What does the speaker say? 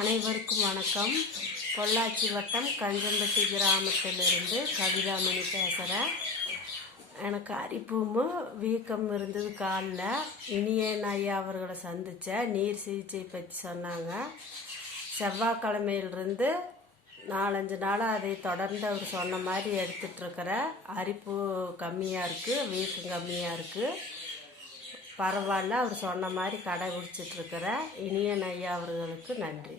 அனைவருக்கும் வணக்கம். பொள்ளாச்சி வட்டம் கஞ்சம்பட்டி கிராமத்திலிருந்து கவிதாமணி பேசுகிறேன் எனக்கு அரிப்பும் வீக்கம் இருந்தது காலில். இனியன் ஐயா அவர்களை சந்தித்தேன் நீர் சிகிச்சை பற்றி சொன்னாங்க. செவ்வாய்க்கிழமையிலிருந்து நாலஞ்சு நாளாக அதை தொடர்ந்து அவர் சொன்ன மாதிரி எடுத்துகிட்ருக்கிறேன் அரிப்பு கம்மியாக இருக்குது வீக்கம் கம்மியாக இருக்குது பரவாயில்ல அவர் சொன்ன மாதிரி கடைபிடிச்சிட்ருக்கிற இனியன் ஐயா அவர்களுக்கு நன்றி.